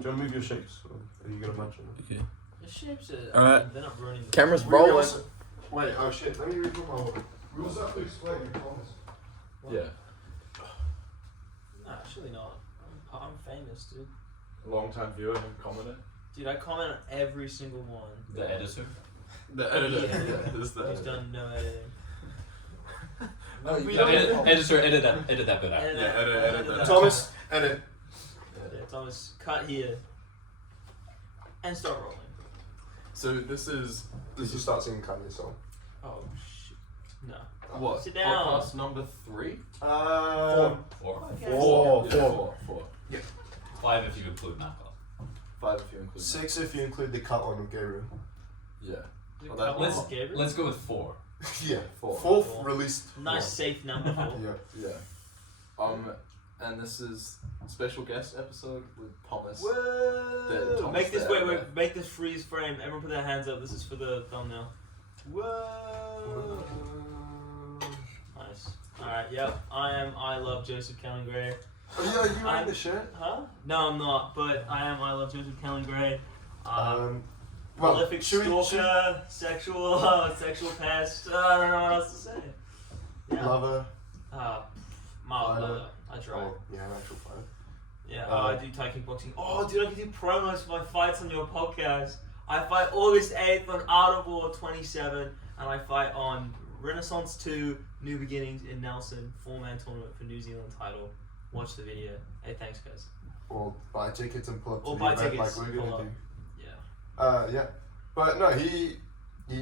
Do you want to move your shapes? Or are you going to match them? Okay. The shapes are... Alright. They're not running... Camera's rolling. Wait, oh shit, let me read my order. We also have to explain your comments. Yeah. No, actually not. I'm famous, dude. Long time viewer and commented. Dude, I comment on every single one. The editor. The editor. Yeah. This the He's editor. done no editing. Editor, edit that bit out. Edit that. Thomas, edit. Yeah, Thomas, cut here. And start rolling. So this is Did you start singing Kanye song? Oh, shit. No. what? Sit down. Podcast number 3? Four. Four. Yeah. 5 if you include Napa. 5 if you include. 6 if you include the cut one with Gabriel. Yeah. Is it Well, cut off Gabriel? Let's go with 4. Yeah. Fourth. Fourth Four. released. Nice safe number 4. Yeah. Yeah. And this is special guest episode with Thomas. Whoa! Thomas Make this there, wait, make this freeze frame. Everyone put their hands up. This is for the thumbnail. Whoa! Nice. Alright, yep. I love Joseph Kelling Gray. Oh yeah, you wearing the shirt? Huh? No, I'm not, but I love Joseph Kelling Gray. Well, Prolific stalker, sexual pest. I don't know what else to say. Yeah. Lover. Mild lover. I try. Oh, yeah, an actual fighter. Yeah, I do Thai kickboxing. Oh, dude, I can do promos for my fights on your podcast. I fight August 8th on Art of War 27, and I fight on Renaissance 2, New Beginnings in Nelson, 4-man tournament for New Zealand title. Watch the video. Hey, thanks, guys. Or buy tickets and pull up to Or the buy event tickets, like we're pull gonna up. do. Yeah. Yeah. But no, he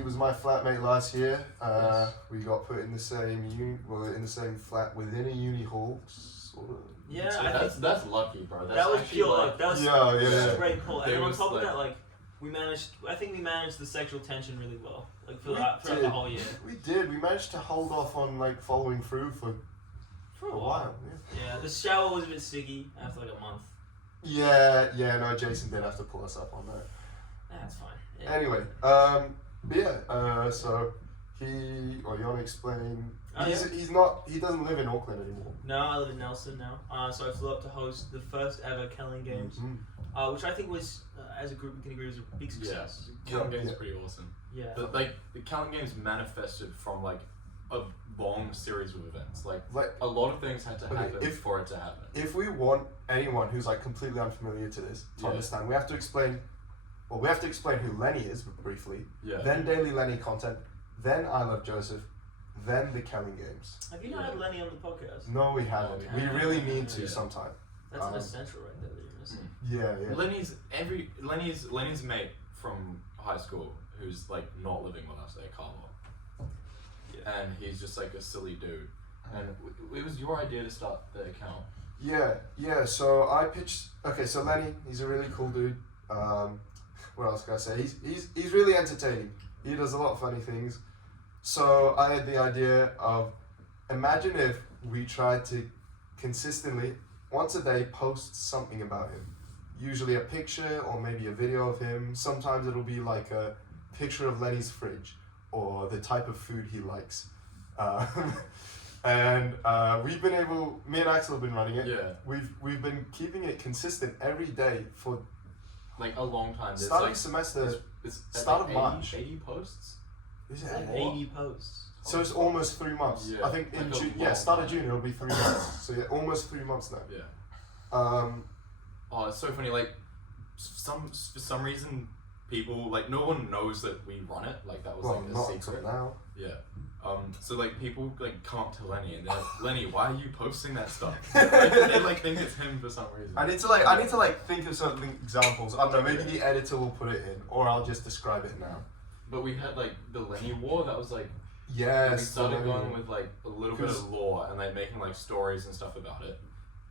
was my flatmate last year. Yes. We got put in the same in the same flat within a uni hall, sort of. Yeah, So I think that's lucky, bro. That's that was actually pure like, luck. That was Yeah. straight pull. And There on was, top of like- that, like, I think we managed the sexual tension really well. Like, We throughout the did. whole year. We did. We managed to hold off on like following through for For a while. Yeah, the shower was a bit sticky after like a month. Yeah. No, Jason did have to pull us up on that. That's fine. Yeah. Anyway, so you want to explain? He doesn't live in Auckland anymore. No, I live in Nelson now. So I flew up to host the first ever Kellingames, which I think was, as a group, we can agree, was a big success. Kellingames is pretty awesome. Yeah. But like the Kellingames manifested from like a long series of events. Like a lot of things had to happen for it to happen. If we want anyone who's like completely unfamiliar to this to understand, we have to explain. Well, we have to explain who Lenny is briefly. Yeah. Then Daily Lenny content. Then I Love Joseph. Then the Kellingames. Have you not had Lenny on the podcast? No, we haven't. Oh, We yeah. really need to sometime. That's an essential right there that you're missing. Yeah. Lenny's mate from high school who's like not living with us at Carlo. Yeah. And he's just like a silly dude. And it was your idea to start the account. Yeah. So I pitched. Okay, so Lenny, he's a really cool dude. What else can I say? He's really entertaining. He does a lot of funny things. So I had the idea of, imagine if we tried to consistently, once a day, post something about him. Usually a picture or maybe a video of him. Sometimes it'll be like a picture of Lenny's fridge or the type of food he likes. And me and Axel have been running it. Yeah. We've been keeping it consistent every day for Like a long time. start like, of semester. it's Start like of March. 80 posts? Is It's it like more? 80 posts. So it's almost 3 months. Yeah. I think in Like a June. long Start of time. June it'll be 3 months. So yeah, almost 3 months now. Yeah. Oh, it's so funny. Like, for some reason, people like no one knows that we run it. Like that was well, like not a until secret. now. Yeah. So like people like come up to Lenny and they're like, Lenny, why are you posting that stuff? They like think it's him for some reason. I need to think of certain examples. I don't know. Maybe the editor will put it in, or I'll just describe it now. But we had like the Lenny War. That was like Yes. we started going with like a little bit of lore and like making like stories and stuff about it.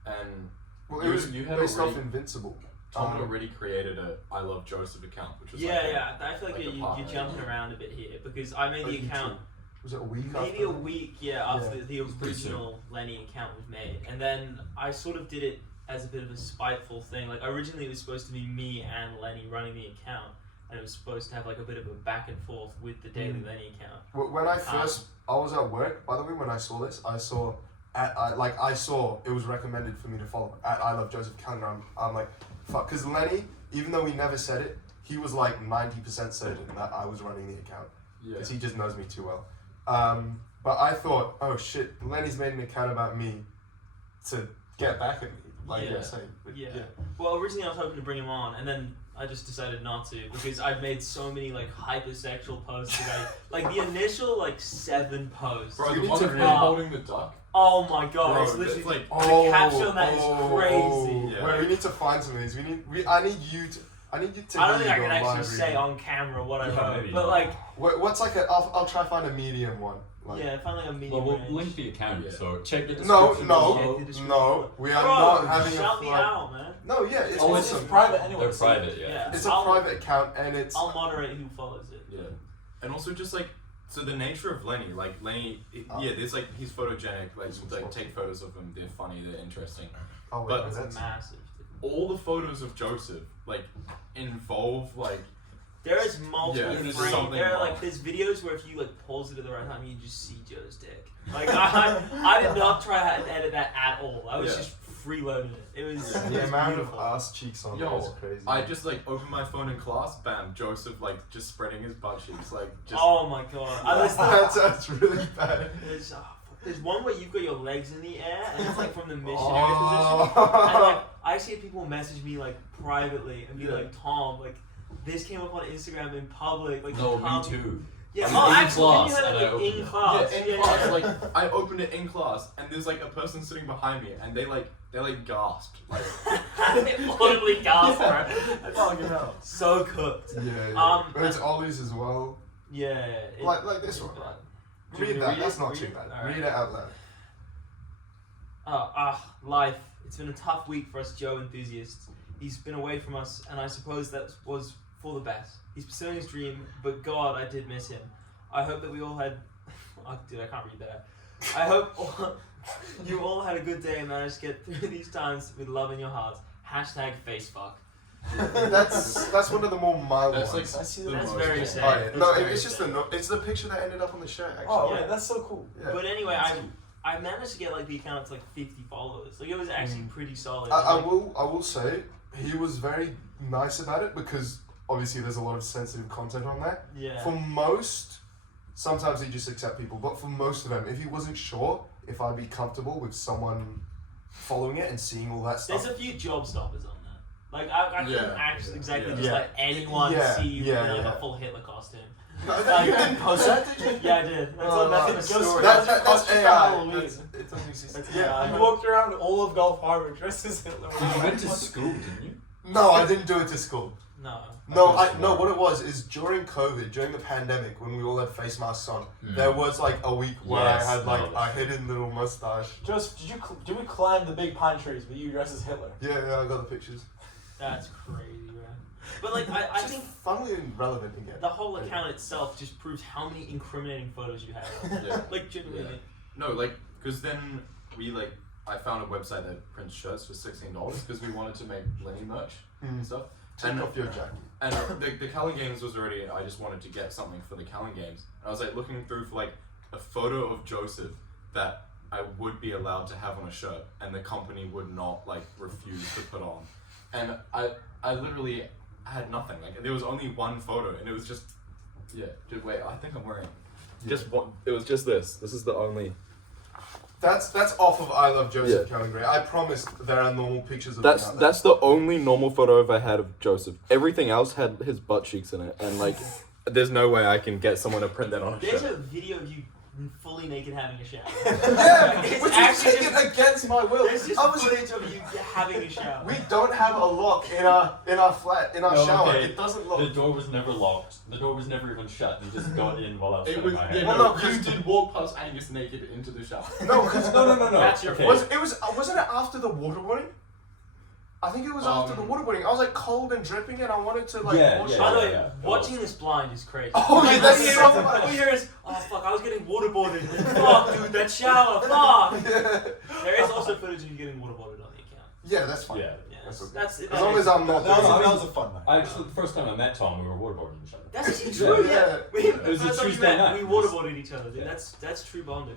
And Well, you- it was you had based off already- Invincible. Tom had already created a I Love Joseph account, which was Yeah. I feel like, like a you're partner. jumping around a bit here because I made Like the account Was it a week maybe after? a week, after Yeah. the original Lenny account was made, and then I sort of did it as a bit of a spiteful thing. Like originally it was supposed to be me and Lenny running the account, and it was supposed to have like a bit of a back and forth with the Daily Lenny account. When I was at work, by the way, when I saw this, I saw I saw it was recommended for me to follow at I love Joseph Kellingames. I'm like, fuck, because Lenny, even though he never said it, he was like 90% certain that I was running the account because he just knows me too well. But I thought, oh shit, Lenny's made an account about me to get back at me, like you're saying. But, Well, originally I was hoping to bring him on, and then I just decided not to because I've made so many like hypersexual posts today. Like the initial like 7 posts. Bro, You the need one to of him film- holding the duck. Oh my god, Bro, it's literally it's like- the caption on that is crazy. Yeah. Wait, we need to find some of these. I need you to. I don't think I can go actually live say reading. on camera what I Yeah, wrote, maybe but not. like, What's like a? I'll try to find a medium one. Like, yeah, find like a medium Well, we'll range. link the account, Yeah. so check the No, description. Check the no, description. no. We are Bro, not having shout a me flight. out, man. No, yeah, it's Oh, it's awesome. just private anyway. They're private, yeah. Yeah. It's a I'll- private account, and it's. I'll moderate who follows it. Yeah, and also just like so the nature of Lenny, there's like he's photogenic, like take photos of him, they're funny, they're interesting. Oh wait, but It's that's. massive. All the photos of Joseph like involve like There is multiple Yeah, there's frames. something There are like wrong. there's videos where if you like pause it at the right time, you just see Joe's dick. Like I did not try to edit that at all. I was Yeah. just freeloading it. It was The it was amount beautiful. of ass cheeks on Yo, it is crazy. I just like open my phone in class, bam, Joseph like just spreading his butt cheeks, like just Oh my god! that's really bad. There's one where you've got your legs in the air and it's like from the missionary Oh. position. And like I see people message me like privately and be Yeah. like, Tom, like this came up on Instagram in public. Like No, you me can't- too. Yeah, In oh, actually, class, you had and I it like, opened in it. class. yeah, in class, like I opened it in class, and there's like a person sitting behind me, and they gasped, like They audibly gasped, bro. that's all I can know. So cooked. Yeah. But it's Ollie's as well. Yeah. Like this one, right? Do you Read want that. me to That's not read too it? bad. Alright. Read it out loud. Life. It's been a tough week for us Joe enthusiasts. He's been away from us, and I suppose that was for the best. He's pursuing his dream, but God, I did miss him. I hope that we all had... Oh, dude, I can't read that. I hope you all had a good day and managed to get through these times with love in your hearts. Hashtag facefuck. That's one of the more mild That's like ones. I see the that. That's most very cool. sad. Oh, yeah. That's No, very it's just sad. it's the picture that ended up on the shirt. Actually. Oh Yeah. man, that's so cool. Yeah. But anyway, I managed to get like the account to like 50 followers. Like it was actually pretty solid. I Like, will say he was very nice about it because obviously there's a lot of sensitive content on there. yeah. For most, sometimes he just accept people, but for most of them, if he wasn't sure if I'd be comfortable with someone following it and seeing all that stuff. There's a few job stoppers on that. Like I couldn't Yeah. actually exactly Yeah. just let anyone Yeah. see you Yeah, in like yeah. a full Hitler costume. No, you didn't post that, did you? Yeah, I did. That's Oh, that's no. in the Just story. that- That's for AI. Halloween. It doesn't exist. That's Yeah. AI. You walked around all of Gulf Harbor dressed as Hitler. You went to school, didn't you? No, I didn't do it to school. No. No, what it was is during COVID, during the pandemic, when we all had face masks on, there was like a week where Yes, I had like no. a hidden little mustache. Joseph, did we climb the big pine trees but you dressed as Hitler? Yeah, I got the pictures. That's crazy, bro. But like I Just think funnily and relevant again. the whole account itself just proves how many incriminating photos you have. Yeah. Like genuinely. No, like, because then I found a website that prints shirts for $16 because we wanted to make Lenny merch and stuff. Take And- off your jacket. And the Kellingames was already, I just wanted to get something for the Kellingames. And I was like looking through for like a photo of Joseph that I would be allowed to have on a shirt and the company would not like refuse to put on. And I literally had nothing. Like there was only one photo and it was just wait, I think I'm wearing just one. It was just this. This is the only. That's off of I Love Joseph Kellingames. I promise there are normal pictures of me out there. That's the only normal photo I've ever had of Joseph. Everything else had his butt cheeks in it, and like, there's no way I can get someone to print that on a There's shirt. a video of you fully naked having a shower. Yeah, It's which is actually taken just- against my will. There's just Obviously, footage of you having a shower. we don't have a lock in our flat in our No, shower. okay. It doesn't The lock. door was never locked. The door was never even shut. You just got in while I was It shutting was my head. Well, no, you 'cause- did walk past Angus naked into the shower. No, because No. That's your Okay. fault. wasn't it after the waterboarding? I think it was after the waterboarding. I was like cold and dripping, and I wanted to like Yeah, wash yeah, it. By the way, yeah. watching this blind is crazy. Oh, yeah, Like, that's all you so hear- funny. all you hear is, oh fuck, I was getting waterboarded. Fuck, dude, that shower, fuck. There is also footage of you getting waterboarded on the account. Yeah, that's fine. Yeah. Yeah, That's okay. that's As long as I'm not. That doing was a fun night. I actually, the first time I met Tom, we were waterboarding each other. That's actually true. Yeah. Yeah, It the was a first time you Tuesday met, night. we waterboarded each other. Dude. Yeah. That's true bonding.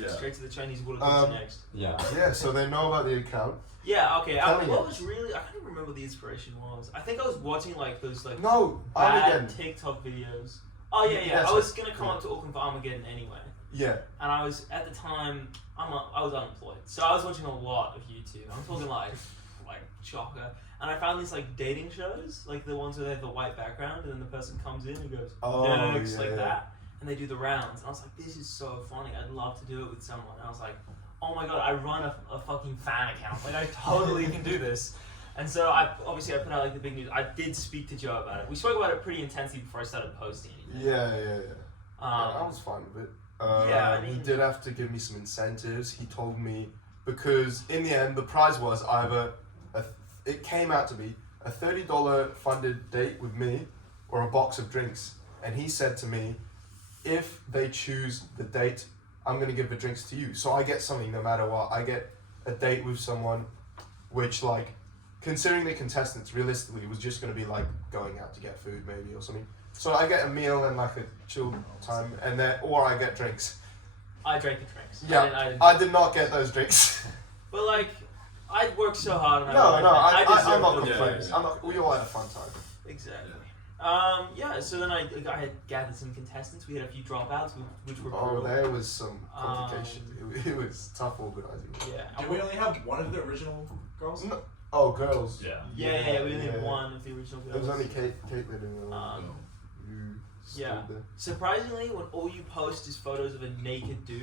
Yeah. Straight to the Chinese water culture next. Yeah. Yeah, so they know about the account. Yeah, okay. Kellingames. What was really... I can't even remember what the inspiration was. I think I was watching, like, those, like, No, bad Armageddon. TikTok videos. Oh, yeah. That's I was it. going to come up to Auckland for Armageddon anyway. Yeah. And I was, at the time, I was unemployed. So I was watching a lot of YouTube. I'm talking, like shocker. And I found these, like, dating shows. Like, the ones where they have the white background and then the person comes in and goes, next, like that. And they do the rounds. And I was like, this is so funny. I'd love to do it with someone. And I was like, oh my god, I run a fucking fan account. Like, I totally can do this. And so I put out like the big news. I did speak to Joe about it. We spoke about it pretty intensely before I started posting anything. Yeah. I was fine with it. Yeah, I mean- he did have to give me some incentives. He told me, because in the end, the prize was either it came out to be a $30 funded date with me or a box of drinks. And he said to me, if they choose the date, I'm going to give the drinks to you. So I get something no matter what. I get a date with someone, which, like, considering the contestants, realistically, was just going to be like going out to get food maybe or something. So I get a meal and like a chill time, and then, or I get drinks. I drank the drinks. Yeah, I I did not get those drinks. But like, I worked so hard. And No, I I'm deserve not those complaining. drinks. We all had a fun time. Exactly. So then I had gathered some contestants. We had a few dropouts, which were Oh, brutal. there was some complication. It was tough organizing. Yeah. Did we only have one of the original girls? No. Oh, girls. Yeah. Yeah, we only had Yeah. one of the original girls. There was only Caitlin and who yeah. stood there. Surprisingly, when all you post is photos of a naked dude,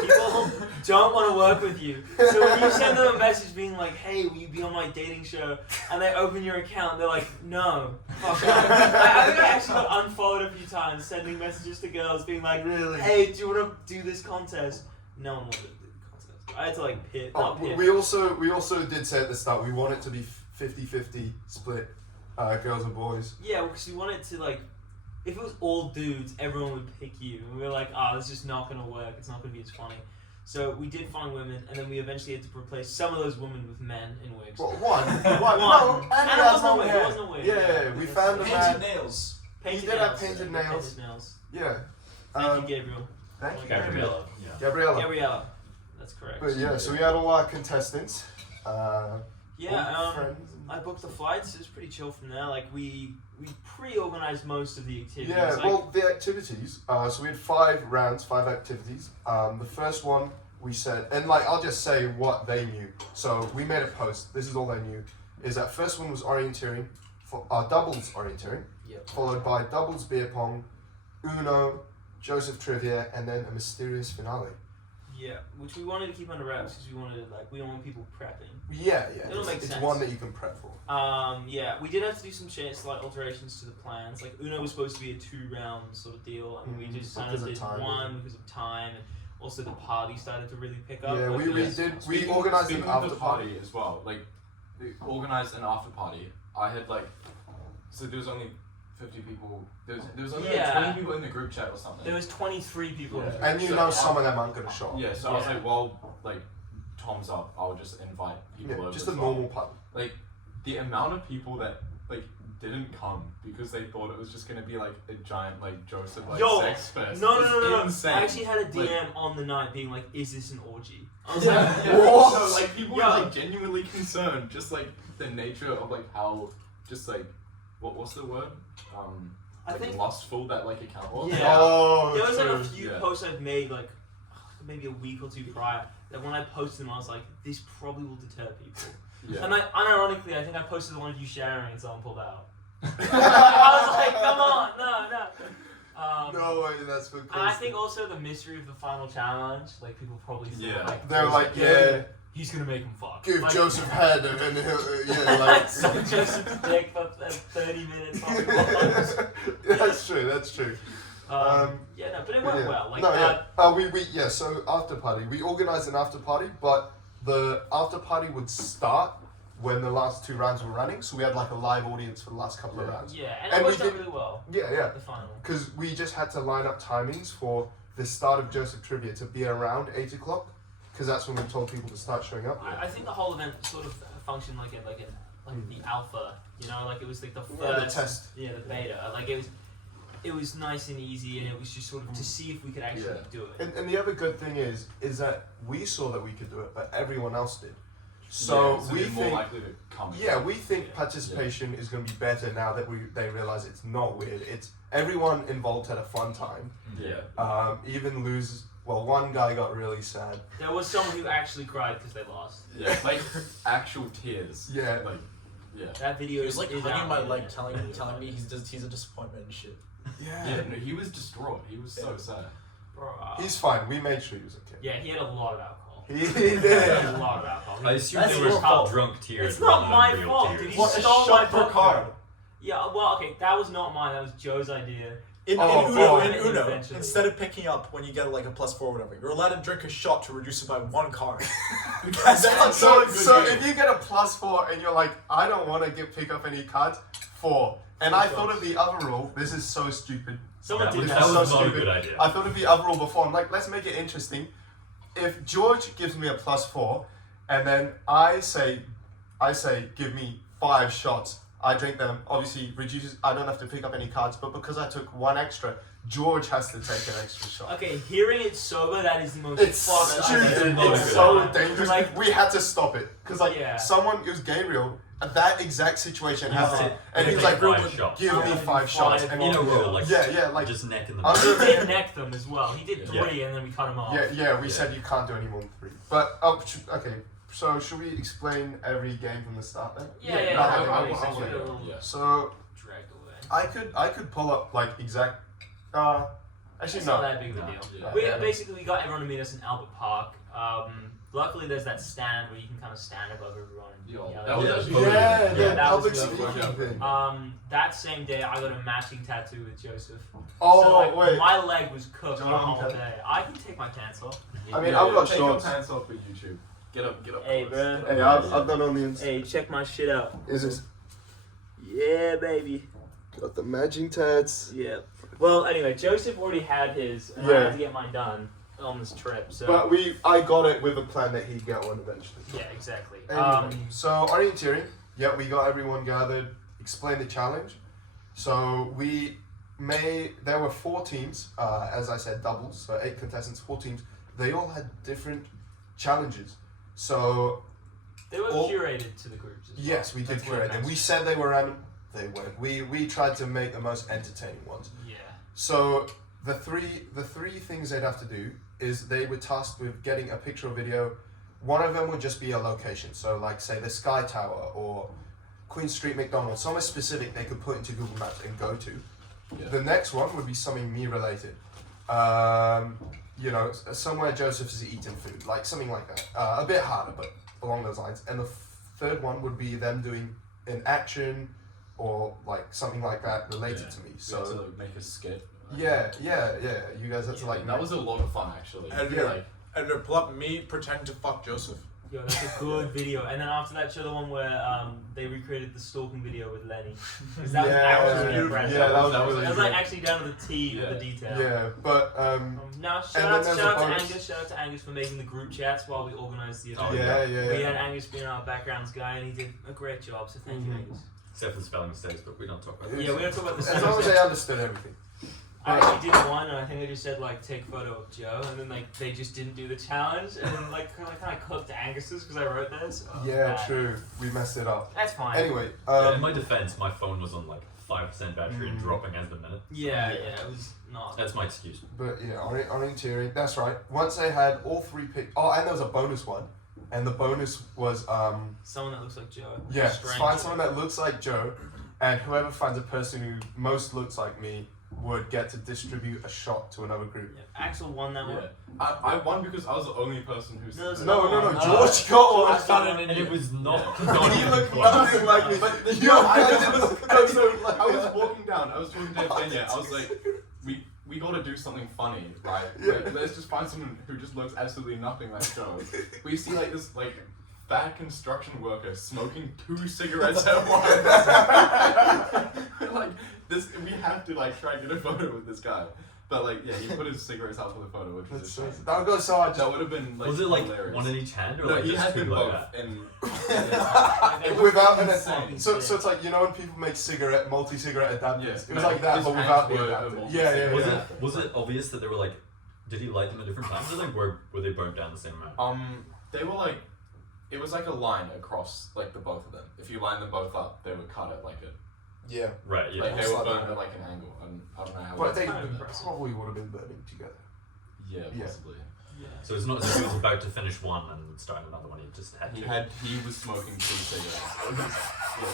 people don't want to work with you. So when you send them a message being like, hey, will you be on my dating show? And they open your account, they're like, no. Fuck off. I think I actually got unfollowed a few times sending messages to girls being like, Really? hey, do you want to do this contest? No one wanted to do the contest. I had to like pit. Oh, not pit. we also did say at the start we want it to be 50-50 split, girls and boys. Yeah, because we wanted to like, if it was all dudes, everyone would pick you. And we were like, this is just not going to work. It's not going to be as funny. So we did find women, and then we eventually had to replace some of those women with men in wigs. Well, one. One. No, And and it he has wasn't a long wig, hair. it wasn't a wig. Yeah, we found a Painted man. nails. Painted He did have nails. painted nails. Painted nails. Yeah. Thank you, Gabriel. Thank you, Gabriella. Yeah. Gabriella. Gabriella. That's correct. But yeah, so we had all our contestants. Yeah, all friends. I booked the flights. It was pretty chill from there. Like we pre-organized most of the activities. Yeah, like, well, the activities. So we had 5 rounds, 5 activities. The first one we said, and like I'll just say what they knew. So we made a post. This is all they knew. Is that first one was orienteering, doubles orienteering, Yep. followed by doubles beer pong, Uno, Joseph trivia, and then a mysterious finale. Yeah, which we wanted to keep under wraps because we don't want people prepping. Yeah, It'll make it's sense. one that you can prep for. Yeah, we did have to do some slight alterations to the plans. Like Uno was supposed to be a 2-round sort of deal, and we just kind of Because of did time, one yeah. because of time, and also the party started to really pick up. Yeah, like, we yes. did. We Speaking- organized speaking an of after the party. party as well. Like, we organized an after party. I had like, so there was only 50 people. There was only Yeah. like 20 people in the group chat or something. There was 23 people. Yeah. And you So, know some of them aren't gonna show up. Yeah, so I was Yeah. like, well, like, Tom's up. I'll just invite people Yeah, over. just as a well. normal party. Like, the amount of people that like didn't come because they thought it was just gonna be like a giant like Joseph like Yo, sex fest. No. Insane. I actually had a DM Like- on the night being like, "Is this an orgy?" I was Yeah, like, yeah. What? So, like people Yeah. were like genuinely concerned, just like the nature of like how, just like, what's the word? I Like think- lustful that like account was. Yeah. Oh, There was like a true. few Yeah. posts I've made like maybe a week or two prior that when I posted them I was like, this probably will deter people. Yeah. And like unironically I think I posted the one of you sharing and someone pulled out. I was like, come on, no. No way, that's for And I think also the mystery of the final challenge, like people probably thought, Yeah. like they're like, yeah, he's gonna make him fuck. give Like, Joseph head and then he'll, yeah, like. suck Joseph's dick for 30 minutes. On the That's true. That's true. yeah, no, but it went Yeah. well. Like, no, yeah. So after party, we organized an after party, but the after party would start when the last 2 rounds were running. So we had like a live audience for the last couple of rounds. yeah, and And it we worked out did- really well. Yeah. The final. Because we just had to line up timings for the start of Joseph Trivia to be around 8 o'clock, because that's when we told people to start showing up. I think the whole event sort of functioned like the alpha, you know, like it was like the first, Yeah, the test. yeah, the beta. Like it was, it was nice and easy, and it was just sort of to see if we could actually do it. And the other good thing is that we saw that we could do it, but everyone else did. So we they're more think, likely to come. we think participation is going to be better now that they realize it's not weird. It's everyone involved had a fun time. Yeah. Even lose. Well, one guy got really sad. There was someone who actually cried because they lost. Yeah. Like actual tears. Yeah. Like. Yeah. That video He was like is hugging out my there. leg, telling me he's a disappointment and shit. Yeah. No, he was distraught. He was so sad. Bro, He's fine. We made sure he was okay. yeah, he had a lot of alcohol. He He did. had a lot of alcohol. I assume That's they were your fault. drunk tears. It's not rather my than real fault, tears. dude. He What, a stole my shot per vodka. card? Yeah, well, okay, that was not mine. That was Joe's idea. In Oh, Uno, eventually. instead of picking up when you get like a +4 or whatever, you're allowed to drink a shot to reduce it by 1 card. That's So, not good. so if you get a +4 and you're like, I don't want to pick up any cards, 4. And I thought of the other rule. This is so stupid. Someone That did was, that. that so was not a stupid. good idea. I thought of the other rule before. I'm like, let's make it interesting. If George gives me a +4, and then I say, give me 5 shots. I drink them. Obviously, reduces. I don't have to pick up any cards, but because I took 1 extra, George has to take an extra shot. Okay, hearing it sober, that is the most It's fucked stupid. not a It's good so idea. dangerous. Like- We had to stop it because Yeah. someone, it was Gabriel. That exact situation That's happened, it. and They he was take like, 5 shots. "Give me Yeah. 5 shots." And In a row, like like just neck in the Under- He did neck them as well. He did Yeah. 3 and then we cut him off. We Yeah. said you can't do any more than 3. But okay. So should we explain every game from the start then? Yeah, No, I okay, think okay. so. Yeah. So Dragged away. I could pull up like exact. Actually It's no. not that big of a No. deal. Yeah. We basically we got everyone to meet us in Albert Park. Luckily, there's that stand where you can kind of stand above everyone. And Yeah, yell that at was them. actually Yeah, Yeah, the that was public good. speaking thing. That same day, I got a matching tattoo with Joseph. Oh so, like, wait. my leg was cooked the John, whole okay. day. I can take my pants off. I mean, I've got take shorts. your pants off for YouTube. Get up. Hey, close. bro. Get up Hey, close. I've done on the inside. Hey, check my shit out. Is this Yeah, baby. got the matching tats? Yeah. Well, anyway, Joseph already had his, and I Yeah. had to get mine done on this trip. So But I got it with a plan that he'd get one eventually. yeah, exactly. Anyway, so orienteering, yeah, we got everyone gathered, explained the challenge. So there were 4 teams, as I said, doubles, so 8 contestants, 4 teams. They all had different challenges. So They were all- curated to the groups. As well. yes, we did That's what curate it them. meant. We said they were random. They weren't. We tried to make the most entertaining ones. Yeah. So the three things they'd have to do is they were tasked with getting a picture or video. One of them would just be a location. So like say the Sky Tower or Queen Street McDonald's, somewhere specific they could put into Google Maps and go to. Yeah. The next one would be something me related. Somewhere Joseph has eaten food, like something like that. A bit harder, but along those lines. And the third one would be them doing an action or like something like that related to me. We had So to make a skit. yeah. You guys had to like. That was a lot of fun actually. Editor, Like, editor, pull up me pretending to fuck Joseph. Yo, that's a good video. And then after that, show the one where they recreated the stalking video with Lenny. 'Cause that was actually impressive. Yeah, that was That was really That was good. like actually down to the T Yeah. of the detail. Yeah, but Now And shout then out there's to a bonus. Angus. Shout out to Angus for making the group chats while we organised the Oh, event. yeah. We had Angus being our backgrounds guy, and he did a great job. So thank you, Mhm. Angus. Except for the spelling mistakes, but we don't talk about It that. Yeah, we don't talk about the as long as they understood everything. I actually did one, and I think I just said like take photo of Joe, and then like they just didn't do the challenge, and then like kind of cooked Angus's because I wrote this. Oh, Yeah, bad. true. We messed it up. That's fine. Anyway, Yeah, in my defense, my phone was on like 5% battery and Mm. dropping as the minute. Yeah, it was not. That's my excuse. but yeah, orienteering. That's right. Once they had all 3 pick. Oh, and there was a bonus one, and the bonus was Someone that looks like Joe. yeah, Strange. find someone that looks like Joe, and whoever finds a person who most looks like me would get to distribute a shot to another group. Yeah, Axel won that one. yeah. I won because I was the only person who said No, that. No, No, George got one. George got it in And it was not. You look nothing like me. But the You joke, I guys was, look I was walking down. I was talking to Evgenia. I was like, we got to do something funny, right? Yeah. Like, let's just find someone who just looks absolutely nothing like Joe. We see like this fat construction worker smoking 2 cigarettes at once. Like this, we have to try and get a photo with this guy. But like, yeah, he put his cigarettes out for the photo, which was a shame. That would go so hard. That would have been like Was it like hilarious. one in each hand or No, like he just had two them like both, that? and Without an insane. so it's like, you know when people make multi-cigarette adapters? Yeah. It was like that, His but hands without the were a adapter. multi-cigarette. Was Yeah. it obvious that they were like? Did he light them at different times? Or like were they burnt down the same amount? They were like, it was like a line across like the both of them. If you line them both up, they were cut at like a Yeah. Right. Yeah. like they Most were likely. burned at like an angle. I don't know how. But they kind of impressive. probably would have been burning together. yeah, Yeah. possibly. Yeah. So it's not as if he was about to finish one and start another one. He just had to. He was smoking 2 cigarettes.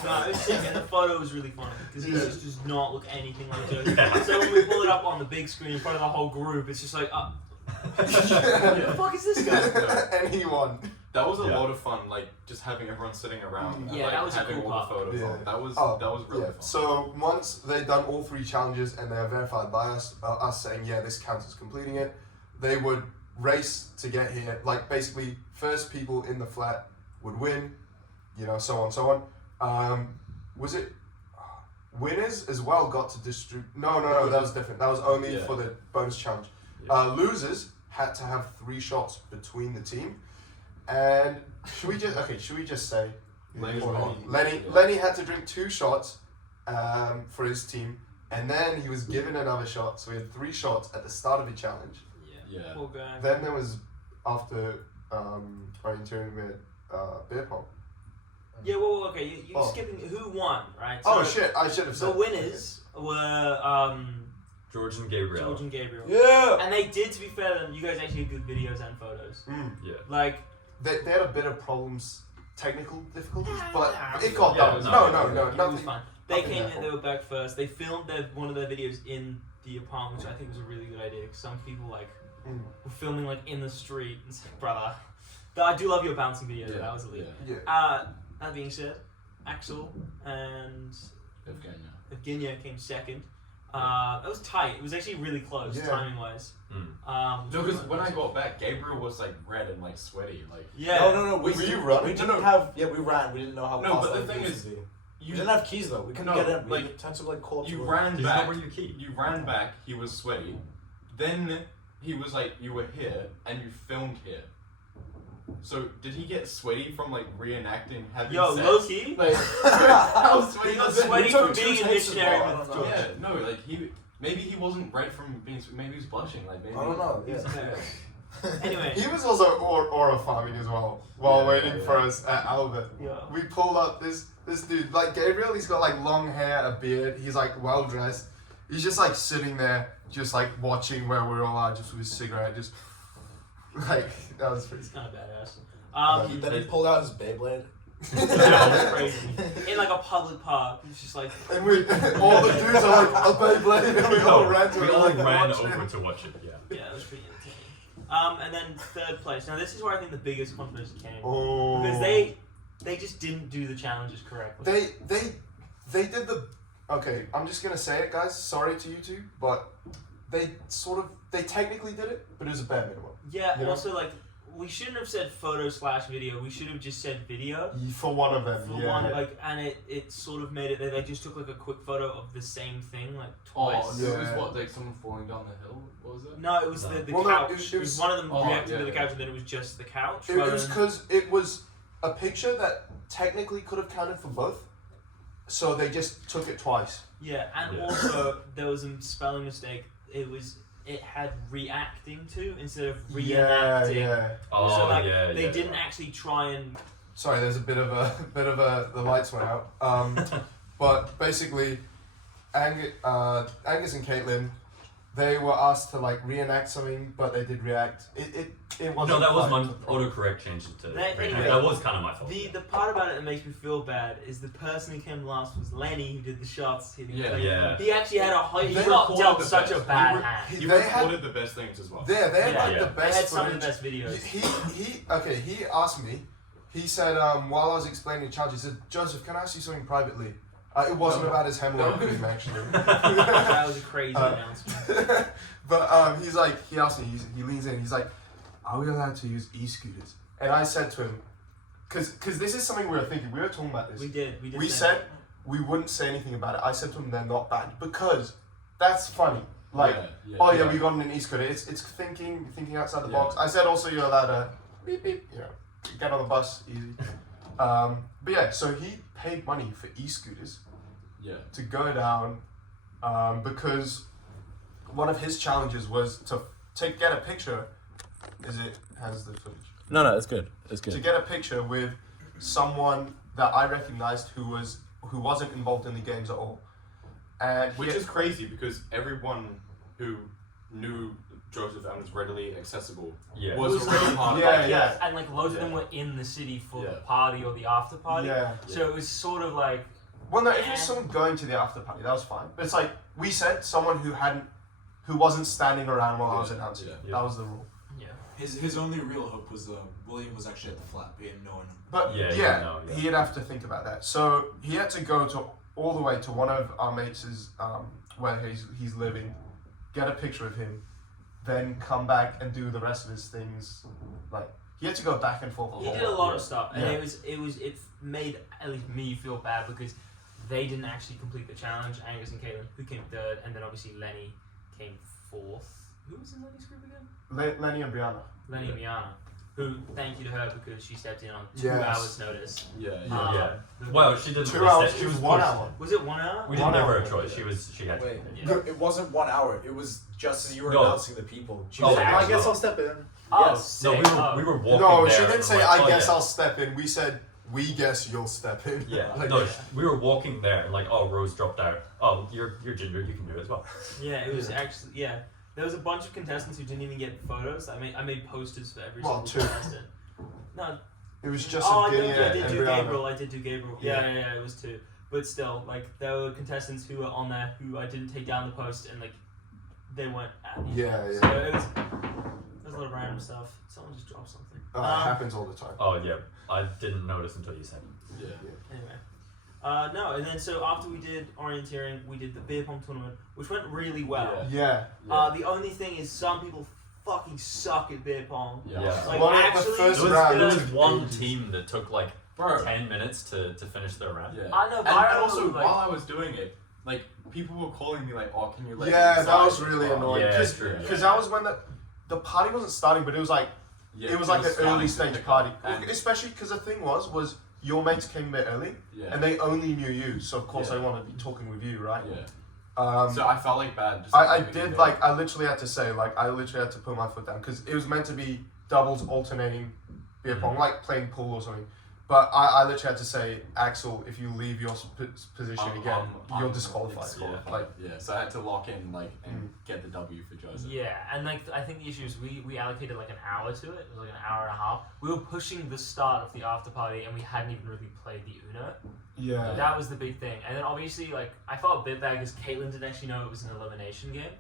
No, it was sick, and the photo was really funny because he Yeah. just does not look anything like Joe. Yeah. So when we pull it up on the big screen in front of the whole group, it's just like, who the fuck is this guy? Anyone. That was a Yeah. lot of fun, like just having everyone sitting around. And, Yeah, like, that was a having cool all part. the photos Yeah. on. That was really yeah. fun. So once they'd done all 3 challenges and they were verified by us saying, yeah, this counts as completing it, they would race to get here. Like basically, first people in the flat would win, you know, so on, so on. Was it winners as well got to distribute? No, that was different. That was only Yeah. for the bonus challenge. Yeah. Losers had to have 3 shots between the team, and should we just say Lenny's or wrong. Lenny Yeah. Lenny had to drink 2 shots for his team, and then he was given another shot, so we had 3 shots at the start of the challenge. Yeah. Poor guy. Then there was after orienteering with beer pong. Yeah, well, okay, you're Oh. skipping who won, right? Oh So shit! I should have The said. winners were George and Gabriel. George and Gabriel. Yeah. And they did, to be fair to them, you guys actually had good videos and photos. Yeah. Like, They had a bit of problems, technical difficulties, but nah, it got yeah, done. no, No, it was nothing. fine. They nothing came their in, they were back first. They filmed one of their videos in the apartment, which I think was a really good idea. Because some people like Mm. were filming like in the street. And it's like, brother, but I do love your bouncing video. Yeah. That was elite. Yeah. That being said, Axel and Evgenia came second. That was tight. It was actually really close, Yeah. timing wise. Mm. No, because when I got back, Gabriel was like red and like sweaty, like. Yeah. No. Were you running? We didn't No. have. Yeah, we ran. We didn't know how No, fast but the that thing used is, to be. You We didn't have keys though. We couldn't No, get in. We like, had to like call up. you to a- ran Did you know back. where you key? You ran back. He was sweaty. Then he was like, you were here and you filmed here. So did he get sweaty from like reenacting having Yo, sex? low key. Like, how sweaty He got was it? sweaty We took from two being in takes as dictionary well, I with don't know. George. Yeah, no, like maybe he wasn't red from being. Maybe he was blushing. Like maybe. I don't know. He was Yeah. there. Anyway. He was also aura farming as well while Yeah, waiting yeah. for us at Albert. Yeah. We pulled up this dude, like Gabriel. He's got like long hair, a beard. He's like well dressed. He's just like sitting there, just like watching where we're all at, just with his cigarette, just like that was pretty. It's kind of badass. Then he pulled out his Beyblade. That was crazy. In like a public park, it's just like. And we all the dudes are like a Beyblade, and we all ran to we it, all like ran watching. over to watch it. Yeah. Yeah, it was pretty entertaining. And then third place. Now this is where I think the biggest controversy came Oh. because they just didn't do the challenges correctly. They did the. Okay, I'm just gonna say it, guys. Sorry to you two, but they technically did it, but it was a bare minimum. Yeah. You know? Also, like, we shouldn't have said photo/video. We should have just said video. For one of them, For yeah. one, like, and it sort of made it. They just took like a quick photo of the same thing, like Oh, twice. it was Yeah. what, like someone falling down the hill? What was it? No, it was No. the Well, no, couch. it was- one of them Oh, reacting yeah, to the yeah. couch, and then it was just the couch. It rather was than- because it was a picture that technically could have counted for both, so they just took it twice. Yeah, and Yeah. also there was a spelling mistake. It had reacting to instead of Yeah, reenacting. yeah. Oh So like yeah. they yeah. didn't actually try and Sorry, there's a bit of a the lights went out. But basically, Angus and Caitlin, they were asked to like reenact something, but they did react. It wasn't. No, that was quite my the problem. autocorrect changed it to. That- reenact. anyway, that was kind of my fault. the part about it that makes me feel bad is the person who came last was Lenny who did the shots. Yeah. He actually had he They got recorded dealt the such a best. bad He hand. He They had- recorded the best things as well. They had like Yeah. the They best had some of the footage. best videos. He asked me. He said while I was explaining the challenge, he said, Joseph, can I ask you something privately? It wasn't No. about his hemorrhoid No. cream actually. That was a crazy announcement. But he's like, he asked me, he leans in, he's like, are we allowed to use e-scooters? And I said to him, because this is something we were thinking, we were talking about this. We did. We say said we wouldn't say anything about it. I said to him, they're not banned because that's funny. Like, yeah, oh yeah, we got an e-scooter. It's thinking outside the box. I said also you're allowed to beep beep, get on the bus easy. But yeah, so he paid money for e-scooters Yeah. to go down because one of his challenges was to get a picture. Has the footage? No, it's good. It's To get a picture with someone that I recognized who wasn't involved in the games at all. And Which is crazy because everyone who knew Joseph and was readily accessible Yeah. was Was already like- part of Yeah, it. yeah. And like loads of them Yeah. were in the city for the Yeah. party or the after party. Yeah. So it was sort of like, Well, no, if it was someone going to the after party, that was fine. But it's like we said, someone who wasn't standing around while I was announcing. Yeah. That was the rule. yeah. His only real hope was William was actually at the flat, being known. But Yeah, yeah, no, yeah. he'd have to think about that. So he had to go all the way to one of our mates' where he's living, get a picture of him, then come back and do the rest of his things. Like he had to go back and forth a He whole did a lot. lot of stuff, and Yeah. it made at least me feel bad because they didn't actually complete the challenge. Angus and Caitlin, who came third, and then obviously Lenny came fourth. Who was in Lenny's group again? Lenny and Brianna. Lenny and Miana. Who, thank you to her because she stepped in on 2 Yes. hours notice. Yeah. Yeah. The- Well, she didn't. 2 really hours. step- She was pushed. 1 hour. Was it 1 hour? We One didn't give her hour. a choice. She had. Wait, Yeah. it wasn't 1 hour. It was just as you were No. announcing the people. She Oh, was like, I actually, guess no. I'll step in. Oh, Yes. No, sick. we were walking No, there. she and didn't I'm say, like, I oh, guess yeah. I'll step in. We said, we guess you'll step in. Yeah, Like, no, we were walking there and like, oh, Rose dropped out. Oh, you're Ginger, you can do it as well. Yeah, it was actually, yeah. There was a bunch of contestants who didn't even get photos. I made posters for every Well, single 2. contestant. No, It was just I did, Gideon I did and do Brianna. Gabriel. I did do Gabriel. Yeah, it was 2. But still, like there were contestants who were on there who I didn't take down the post, and like they weren't at me. Yeah, yeah. So it was a lot of random stuff. Someone just dropped something. It happens all the time. Oh yeah, I didn't notice until you said it. Yeah. Anyway, no, and then so after we did orienteering, we did the beer pong tournament, which went really well. Yeah. The only thing is some people fucking suck at beer pong. Yeah. Yeah. Like One of the actually, first There round was took one ages. team that took like Bro. 10 minutes to finish their round. Yeah. I know, And, but I and also, like, while I was doing it, like people were calling me like, "Oh, can you let?" Yeah, me that was decide?" really Oh, annoying. Yeah, Because true. that was when the party wasn't starting, but it was like Yeah, it was like an starting early to stage pick party. up. And- Especially because the thing was your mates came a bit early, Yeah. and they only knew you, so of course Yeah. they wanted to be talking with you, right? Yeah. Um, So I felt like bad. Just I giving did it like I literally had to say I literally had to put my foot down because it was meant to be doubles alternating beer pong, like playing pool or something. But I literally had to say, Axel, if you leave your position again, you're disqualified. Yeah. Like, Yeah. So I had to lock in like and Mm. get the W for Joseph. yeah, and like I think the issue is we allocated like an hour to it. It was like an hour and a half. We were pushing the start of the after party, and we hadn't even really played the Uno. yeah. That was the big thing. And then obviously, like I felt a bit bad because Caitlin didn't actually know it was an elimination game.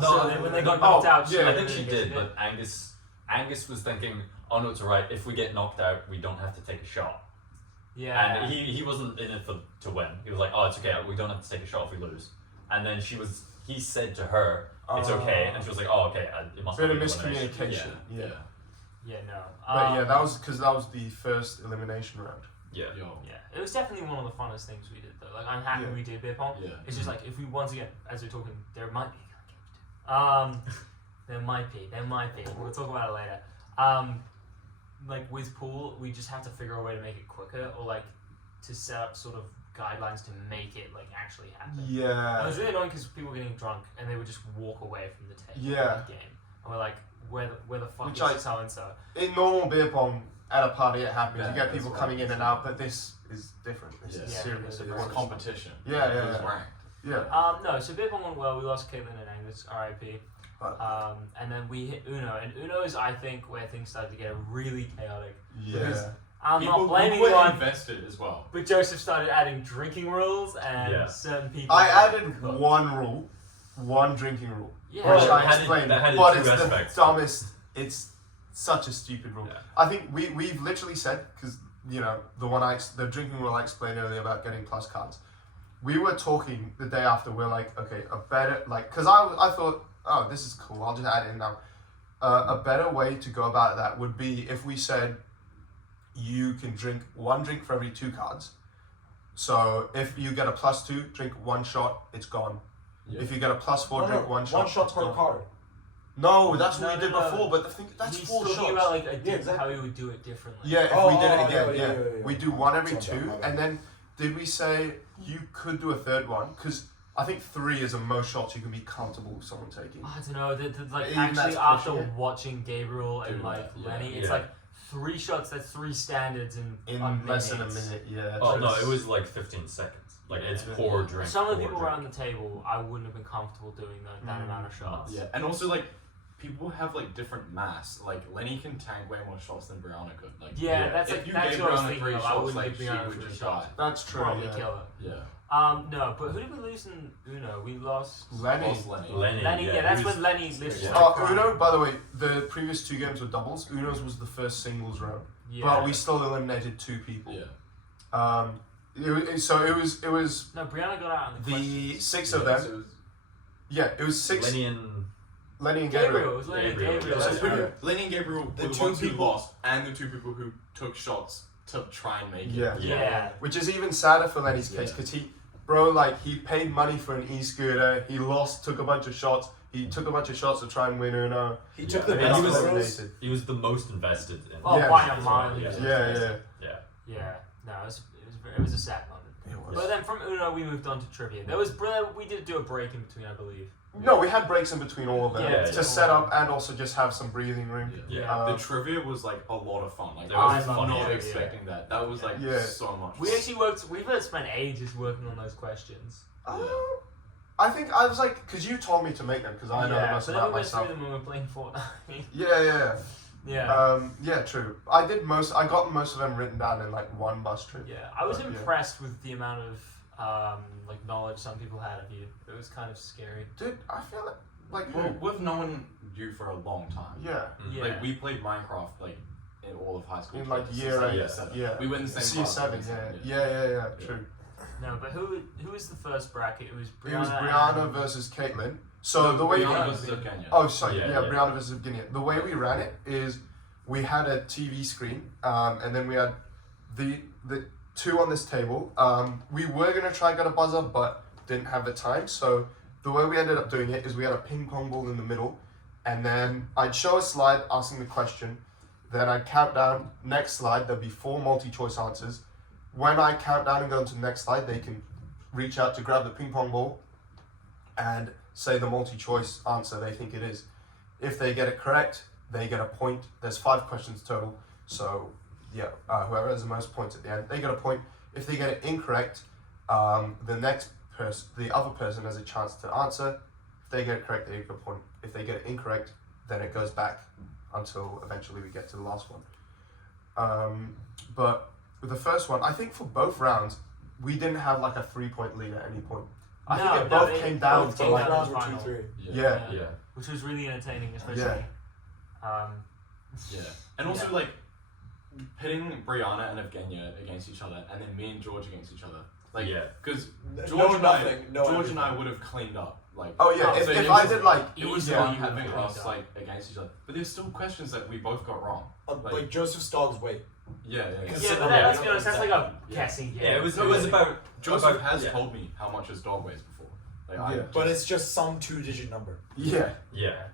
So then when they got knocked out, yeah, I think she didn't did, get it. but Angus was thinking, oh no, it's alright. If we get knocked out, we don't have to take a shot. Yeah. And he wasn't in it to win. He was like, oh, it's okay. We don't have to take a shot if we lose. And then he said to her, it's okay. And she was like, oh, okay. It must Bit be of elimination. miscommunication. Yeah. Yeah, no. But yeah, that was because that was the first elimination round. Yeah. Yo. Yeah, it was definitely one of the funnest things we did though. Like I'm happy Yeah. we did beer pong. Yeah. It's just like if we once again, as we're talking, there might be games too. There might be. We'll talk about it later. Like with pool, we just have to figure a way to make it quicker, or like to set up sort of guidelines to make it like actually happen. It Yeah. was really annoying because people were getting drunk and they would just walk away from the table Yeah. of the game, and we're like, where the fuck Which is so and so? In normal beer pong, at a party, it happens. Yeah, you get that's people right. coming in and out, but this is different. This Yeah. is Yeah, serious. it's It a was It's- competition. Yeah, It yeah, was yeah. ranked. Yeah. No, so beer pong went well. We lost Caitlin and Angus, RIP. And then we hit Uno, and Uno is, I think, where things started to get really chaotic. Yeah. I'm People not blaming were you on, invested as well. but Joseph started adding drinking rules, and Yeah. certain people. I got added cooked. one drinking rule, Yeah. which Well, I that had- explained, that had but two it's aspects. the dumbest. It's such a stupid rule. Yeah. I think we've literally said, because the drinking rule I explained earlier about getting plus cards. We were talking the day after. We're like, okay, a better because I thought, oh, this is cool. I'll just add it in now. A better way to go about that would be if we said you can drink one drink for every 2 cards. So if you get a +2, drink 1 shot, it's gone. Yeah. If you get a +4 No, drink, one shot. One shot it's per gone. card. No, that's No, what we did no, no. before. But the thing, that's He's 4 talking shots. about like exactly. how he would do it differently. Yeah, if Oh, we did it oh, again, yeah. we do one every Sorry, 2, my bad. and then did we say you could do a third one? Because I think 3 is the most shots you can be comfortable with someone taking. I don't know. Like Even actually, that's after pushing it. watching Gabriel and Dude, like yeah. Lenny, it's Yeah. like 3 shots. That's 3 standards in Less than a minutes. minute, yeah. Oh no, it's- it was like 15 seconds. Like it's Yeah. pour drink. Some of the pour people drink. around the table, I wouldn't have been comfortable doing that amount of shots. Yeah, and also like people have like different mass. Like Lenny can tank way more shots than Brianna could. Like Yeah, Yeah. that's if like you that's gave what I was Brianna thinking 3 of. I shots, wouldn't like give she Brianna would 3 just shots. die. That's true, Probably yeah. kill her. Yeah. No, but who did we lose in Uno? We lost Lenny. Lost Lenny. Lenny. Yeah, that's he was- when Lenny literally. Yeah. started Oh, crying. Uno, by the way, the previous 2 games were doubles. Uno's was the first singles round. Yeah. But we still eliminated 2 people. Yeah. So it was No, Brianna got out on the the questions. 6 Yeah, of them. so it was- Yeah, it was 6. Lenny and Lenny and Gabriel. Gabriel. It was Lenny and Gabriel. Gabriel. Yeah, That's so right. who- Lenny and Gabriel The were the two ones who people- lost, and the 2 people who took shots to try and make it. Yeah. Yeah. Which is even sadder for Lenny's case Yeah. because he paid money for an e-scooter. He lost, took a bunch of shots. He took a bunch of shots to try and win Uno. He took Yeah. the And best he was photos. eliminated. he was the most invested in. Oh, Yeah. by a mile. Yeah. Yeah. Yeah. No, it was a sad moment. It was. But then from Uno, we moved on to trivia. We did do a break in between, I believe. No, we had breaks in between all of them Yeah, to yeah. set up and also just have some breathing room. Yeah. Yeah. The trivia was like a lot of fun. Like That I was was fun, not yeah. expecting that. That was like Yeah. so much. We fun. actually we've spent ages working on those questions. I think I was like, because you told me to make them because I know the most but then about we went myself. through them when we were playing Fortnite. Yeah. yeah. Yeah, true. I got most of them written down in like one bus trip. Yeah, I was But, yeah. impressed with the amount of like knowledge some people had of you. It was kind of scary. Dude, I feel like Well, we've known you for a long time. yeah. Yeah. Like we played Minecraft like in all of high school. In like since year like eight, year seven. yeah. We were in the same Year class. 7, yeah, true. No, but who was the first bracket? It was Brianna. It was Brianna and- versus Caitlin. So the way Brianna we- versus Evgenia. Oh, sorry, Yeah, yeah, yeah. Brianna versus Evgenia. The way we ran it is we had a TV screen, and then we had the 2 on this table. We were gonna try and get a buzzer, but didn't have the time. So the way we ended up doing it is we had a ping pong ball in the middle, and then I'd show a slide asking the question. Then I'd count down. Next slide, there'll be 4 multi-choice answers. When I count down and go into the next slide, they can reach out to grab the ping pong ball and say the multi-choice answer they think it is. If they get it correct, they get a point. There's 5 questions total. So yeah, whoever has the most points at the end, they get a point. If they get it incorrect, the other person has a chance to answer. If they get it correct, they get a point. If they get it incorrect, then it goes back until eventually we get to the last one. But with the first one, I think for both rounds, we didn't have like a 3-point lead at any point. I think it both came down both to came like, down. Rounds were Final. 2-3. yeah. Yeah. which was really entertaining, especially. Yeah. Yeah. And also like pitting Brianna and Evgenia against each other, and then me and George against each other. Like, Yeah. because No George nothing, no George and I everything. would have cleaned up. Like, Oh yeah, Oh, if, so if it I was- did like, it was Yeah. fun You having would've us cleaned like against each other, but there's still questions that we both got wrong. Like Joseph's dog's weight. Yeah. Yeah, but let's be honest, that's like a guessing game. Yeah, it was about Joseph about- has yeah. told me how much his dog weighs before. Like, Yeah. But it's just some 2-digit number. yeah, Yeah.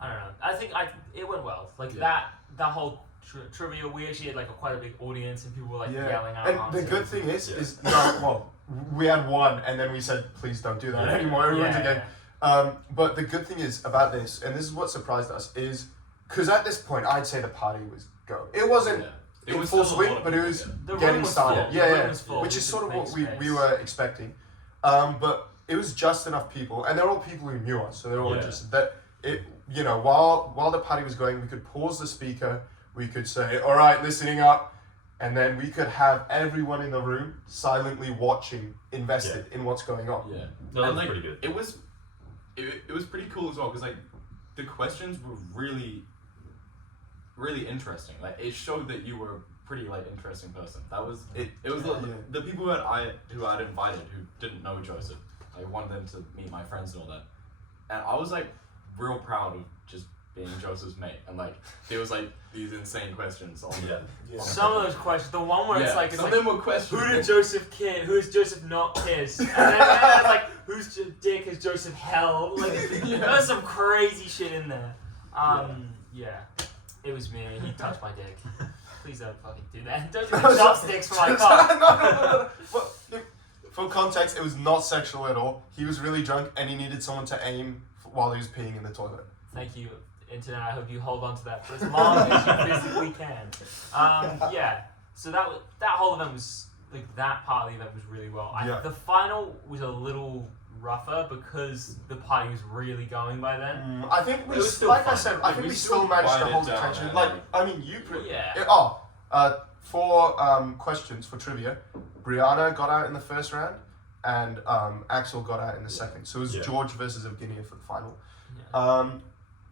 I don't know. I think it went well. Like Yeah. that whole trivia, we actually had like quite a big audience, and people were like yeah. yelling out. And the answers. good thing is, Yeah. well, we had one, and then we said, please don't do that Yeah. anymore. Everyone's Yeah, again. But the good thing is about this, and this is what surprised us, is because at this point I'd say the party was go. It wasn't Yeah. It in was full still a lot swing, of but it people, was yeah. The room getting was started. full. Yeah, The room yeah. was full. Which We is could sort of make what we space. were expecting. But it was just enough people, and they're all people who knew us, so they're all Yeah. interested. That it, while the party was going, we could pause the speaker. We could say, "All right, listening up," and then we could have everyone in the room silently watching, invested in what's going on. Yeah. No, that And, was like, pretty good. It was pretty cool as well because like the questions were really interesting. Like it showed that you were a pretty like interesting person. That was It was yeah. the people who I'd invited who didn't know Joseph. I wanted them to meet my friends and all that, and I was like real proud of just being Joseph's mate, and like there was like these insane questions on Yeah. Yeah. Some of those questions, the one where it's like, some of them were questions. who did Joseph kiss? Who is Joseph not kiss? And then it's like, whose dick has Joseph held? Like, there was some crazy shit in there. Yeah. It was me. He touched my dick. Please don't fucking do that. Don't do the chopsticks for my cock. no. Well, for context, it was not sexual at all. He was really drunk and he needed someone to aim while he was peeing in the toilet. Thank you, Internet. I hope you hold on to that for as long as you physically can. Yeah. So that whole event was like that part of the event was really well. Yeah. The final was a little rougher because the party was really going by then. I think we, It was still like I fun. said, I think We we still still managed to quieted hold the down, tension. man. Like, I mean, Yeah. for questions for trivia, Brianna got out in the first round, and Axel got out in the second. So it was Yeah. George versus Evgenia for the final. Yeah.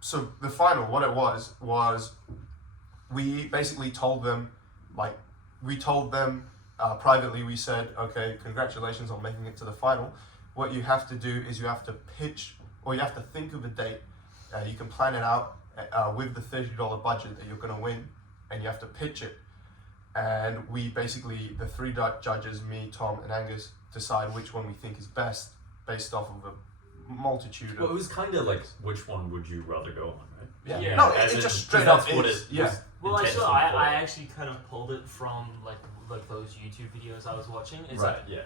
So the final, what it was we basically told them, privately, we said, okay, congratulations on making it to the final. What you have to do is you have to pitch, or you have to think of a date. You can plan it out with the $30 budget that you're going to win, and you have to pitch it. And we basically, the three judges, me, Tom, and Angus, decide which one we think is best based off of a multitude Well, it of... was kind of like, which one would you rather go on, right? Yeah. No, As it in- just 'cause straight up that's what is. it Yeah. was Well, intentionally I for. actually kind of pulled it from like those YouTube videos I was watching. It's Right, like yeah.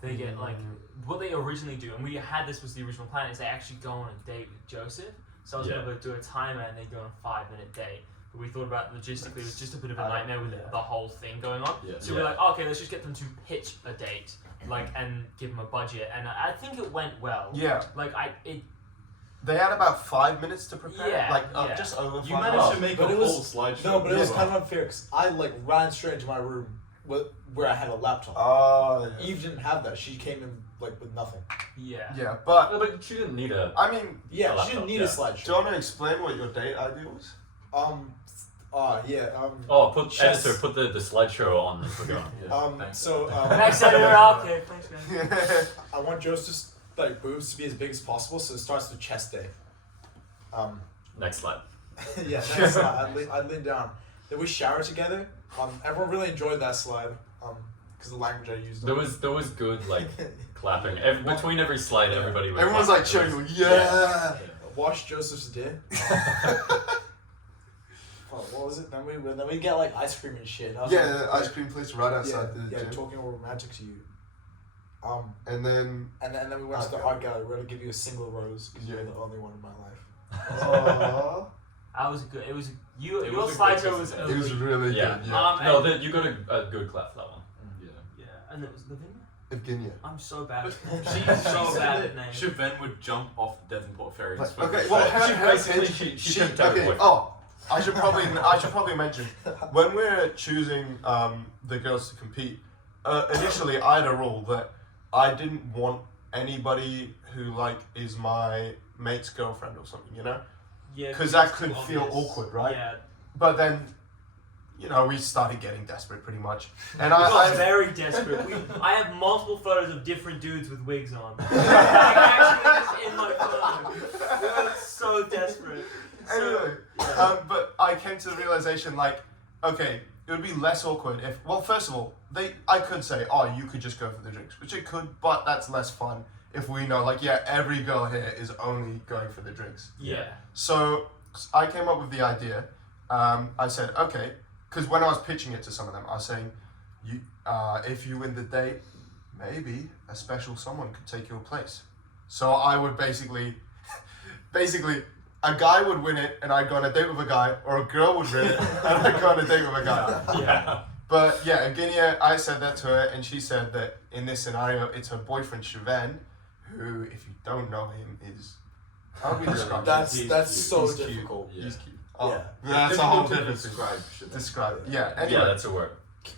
they get like what they originally do, and we had this was the original plan. Is they actually go on a date with Joseph. So I was Yeah. going to do a timer, and they go on a 5-minute date. But we thought about logistically, it was just a bit of a I don't- nightmare with yeah. the whole thing going on. Yeah. So we're like, oh, okay, let's just get them to pitch a date, like, and give them a budget. And I think it went well. Yeah. Like They had about 5 minutes to prepare. Yeah, yeah. Just over 5 You minutes. managed to make But a it was- whole slideshow. No, but it was Yeah. kind of unfair because I like ran straight into my room where I had a laptop. Oh, yeah. Eve didn't have that. She came in like with nothing. yeah. Yeah, but, No, but she didn't need a. I mean, Yeah, A she didn't laptop, need yeah. a slideshow. do you want to explain what your date idea was? Oh, put chess. editor, put the slideshow on as we're going. Yeah, thanks. Next editor, okay, thanks, man. I want Joseph's like boobs to be as big as possible, so it starts with chest day. Next slide. Yeah, next slide. I lean down. Then we shower together. Everyone really enjoyed that slide. Because the language I used. There was good like clapping. Between every slide, Yeah. everybody was. Everyone's like clapping. cheering, It was- yeah. Wash Joseph's dick. Oh, what was it? Then we get like ice cream and shit. I was Yeah, like, the ice cream place right outside the yeah, gym. talking all romantic to you. And then, And then we went to the Okay. art gallery. We're gonna give you a single rose because Yeah. you're the only one in my life. aww, I was good. It was you. It Your was a slideshow great was presentation. it was elite. really Yeah. good. Yeah. No, and- you got a good clap for that one. Yeah. Yeah, and it was Lavinia. Evgenia. I'm so bad. She so said bad that at names. Cheven would jump off the Devonport ferry. and swim Okay, across well, the- her basically pitch, she picked out a okay, boyfriend. oh, I should probably mention, when we're choosing the girls to compete, initially I had a rule that I didn't want anybody who like is my mate's girlfriend or something, you know? Yeah, 'Cause that it's too could feel obvious. awkward, right? Yeah, But then, you know, we started getting desperate pretty much. And we got I very desperate. I have multiple photos of different dudes with wigs on. Like, actually, just in my phone. We were so desperate. anyway, yeah. but I came to the realization, like, okay, it would be less awkward if, well, first of all, I could say, oh, you could just go for the drinks, which it could, but that's less fun if we know, like, yeah, every girl here is only going for the drinks. Yeah. So I came up with the idea. I said, okay, because when I was pitching it to some of them, I was saying, if you win the date, maybe a special someone could take your place. So I would basically, a guy would win it and I'd go on a date with a guy, or a girl would win it and I'd go on a date with a guy. Yeah. But yeah, Evgenia, I said that to her, and she said that in this scenario, it's her boyfriend Cheven, who, if you don't know him, is, how do we describe him? That's He's that's cute. so He's cute. difficult. Yeah. He's cute. Oh, Yeah. that's a whole Difficult to different describe. Cheven. describe. Yeah. Anyway, Yeah, that's a word.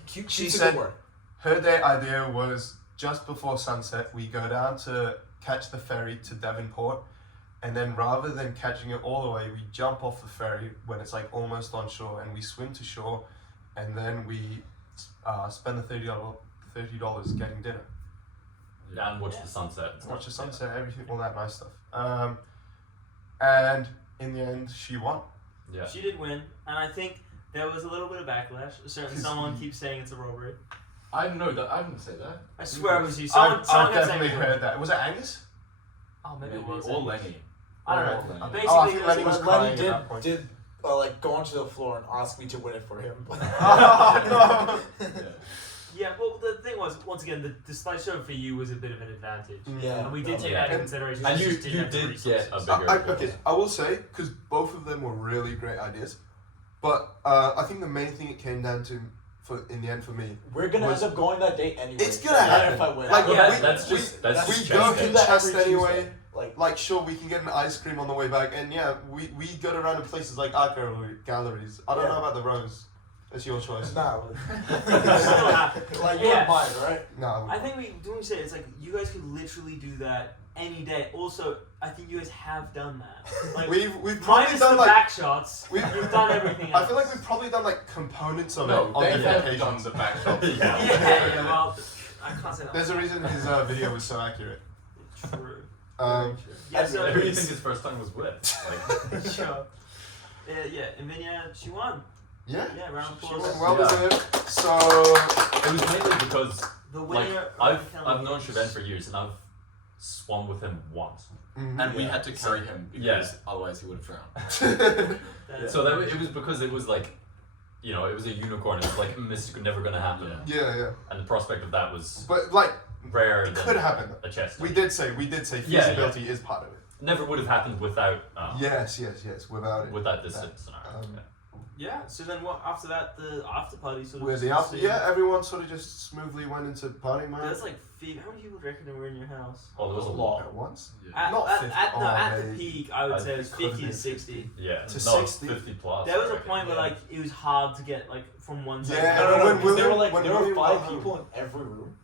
Cute. She Cute's a said- good word. her day idea was just before sunset, we go down to catch the ferry to Devonport, and then rather than catching it all the way, we jump off the ferry when it's like almost on shore, and we swim to shore, and then we spend the $30 getting dinner. Yeah, and watch the sunset. Watch the sunset, everything, all that nice stuff. And in the end, she won. Yeah. She did win, and I think there was a little bit of backlash. Someone keeps saying it's a robbery. I didn't know that. I didn't say that. I swear it was you. Someone I've kept saying definitely it was a heard that. Was it Angus? Oh, maybe it Maybe. was. Or Lenny. I don't Or know. Lenny. Basically, Oh, I think Lenny it was was crying Lenny at that point. did like go onto the floor and ask me to win it for him. Oh, Yeah. Yeah, well, the thing was, once again, the slideshow for you was a bit of an advantage. Yeah. And we did take Yeah. that into consideration. And We you just didn't have the did get a resources. bigger. okay, I will say, because both of them were really great ideas, but I think the main thing it came down to, in the end for me, We're gonna Was- end up going that date anyway. It's gonna no matter happen. if I win. Like, Yeah, we, that's we, just that's we just go chess to do that chest every anyway. Tuesday. Like, sure, we can get an ice cream on the way back, and yeah, we go to random places like art galleries. I don't Yeah. know about the Rose. It's your choice. Nah, Still happen. like you're Yeah. mine, right? No. I think we say it's like you guys could literally do that any day. Also, I think you guys have done that. Like We've probably minus done the like. back shots, We've- you've done everything else. I feel like we've probably done like components of it No, on they different have done occasions. the back shots. Yeah. yeah, well, I can't say that. There's a reason his video was so accurate. True. Um, Yeah, so Who do you think his first time was with? Like, sure. Yeah, and Vinya, she won. yeah. Yeah, round of She applause. went well Yeah. deserved. So it was mainly because The like winner. I've known Shiven for years and I've swum with him once. And we Yeah. had to carry him because Yeah. otherwise he would have drowned. So that it was because it was like, you know, it was a unicorn. It was like mystic, never gonna happen. yeah, yeah. And the prospect of that was But like, rare it than could happen. a chest. We did say Yeah, feasibility is part of it. Never would have happened without Yes. Without it. with that distance scenario. Um, Yeah. So then, what after that? The after party sort of. Where the after, yeah, everyone sort of just smoothly went into party mode There's like how many people do you reckon were in your house? Oh, there was a lot. at once. Yeah. Not 50. At the mate. peak, I would I say it was think it could've 50 to been 60. Yeah, To no, 60. 50 plus. There was I a reckon. point where Yeah. like it was hard to get like from one side. Yeah, to the no, other. when because there were when there were we 5 were- people in every room.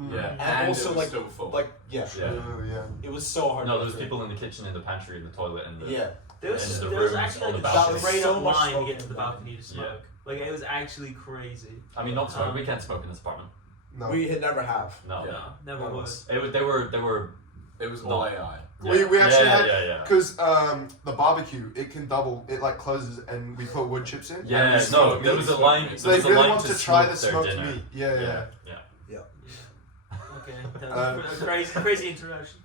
Mm. Yeah. And also, it was like- still full. Like yeah, Yeah. True, yeah. it was so hard. No, to there was get through. people in the kitchen, in the pantry, in the toilet, in the Yeah, There was, in the there was rooms, actually on like the a balcony. straight So up much line to smoke get to in the the balcony to smoke. Like it was actually crazy. I mean, not smoke. We can't smoke in this apartment. No. we had never have. No. Yeah. Never None of was. us. They were. It was No. all AI. We actually yeah, had- yeah. Because the barbecue, it can double. It like closes, and we put wood chips in. and Yeah, we no, smoke there meat. was a line. So there they was a really line want to to try the smoke their smoked dinner. meat. Yeah, yeah. yeah. Okay, that was a crazy introduction.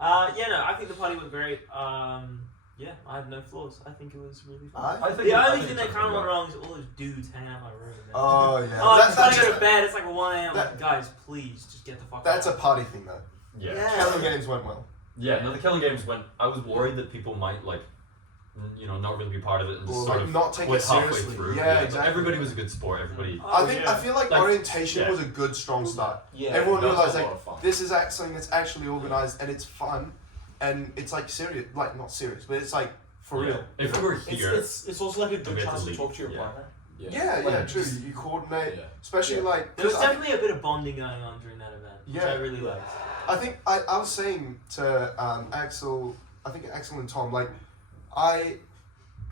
Yeah, no, I think the party went great. Yeah, I had no flaws. I think it was really fun. I think The I only think thing it that took kind of me went well. wrong is all those dudes hanging out in my room. Oh yeah. Oh, I'm That's trying to go just- to bed. It's like 1 a.m. that- Guys, please just get the fuck That's a out. party thing though. Yeah. Kellingames went well. Yeah. No, the Kellingames went. I was worried that people might like, you know, not really be part of it and just Or sort like of not take quit it halfway seriously. through. Yeah, but exactly. everybody was a good sport. Everybody. Oh, I think yeah. I feel like Like, orientation yeah. was a good strong start. Yeah, Everyone that was realized a like lot of fun. this is something that's actually organized and it's fun, and it's like serious, like not serious, but it's like for Yeah. real. If we were It's, here, it's also like a good we had to chance to leave. talk to your Yeah. partner. Yeah, Like, true. just- You coordinate, Yeah. especially Yeah. like. There was 'cause I- definitely a bit of bonding going on during that event, which Yeah. I really liked. I think I was saying to Axel, I think Axel and Tom, like,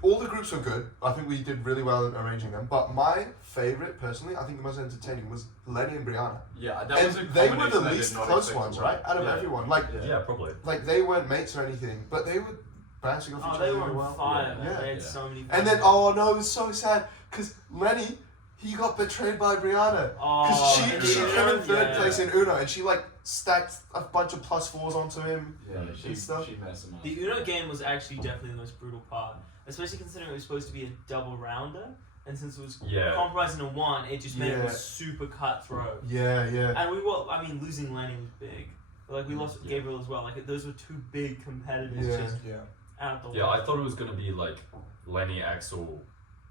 all the groups were good. I think we did really well in arranging them. But my favorite, personally, I think the most entertaining was Lenny and Brianna. Yeah, that And was a they were the combination I did least not close expect ones, to right? work. Out of Yeah. everyone, like, yeah, probably. they weren't mates or anything, but they were bouncing off Oh, each they other were really on well. fire, Yeah. man. Yeah. They had Yeah. so many. And then, fun- oh no, it was so sad because Lenny, he got betrayed by Brianna. Because Oh, she came in third yeah. place in Uno and she like stacked a bunch of +4s onto him. Yeah, she and stuff. messed him up. The Uno game was actually definitely the most brutal part, especially considering it was supposed to be a double rounder, and since it was Yeah. compromising a one, it just made it Yeah. was super cutthroat. Yeah, yeah. And we were, I mean, losing Lenny was big. But, like we lost Yeah. Gabriel as well. Like those were two big competitors Yeah. just Yeah. out the Yeah, I way. thought it was gonna be like Lenny, Axel,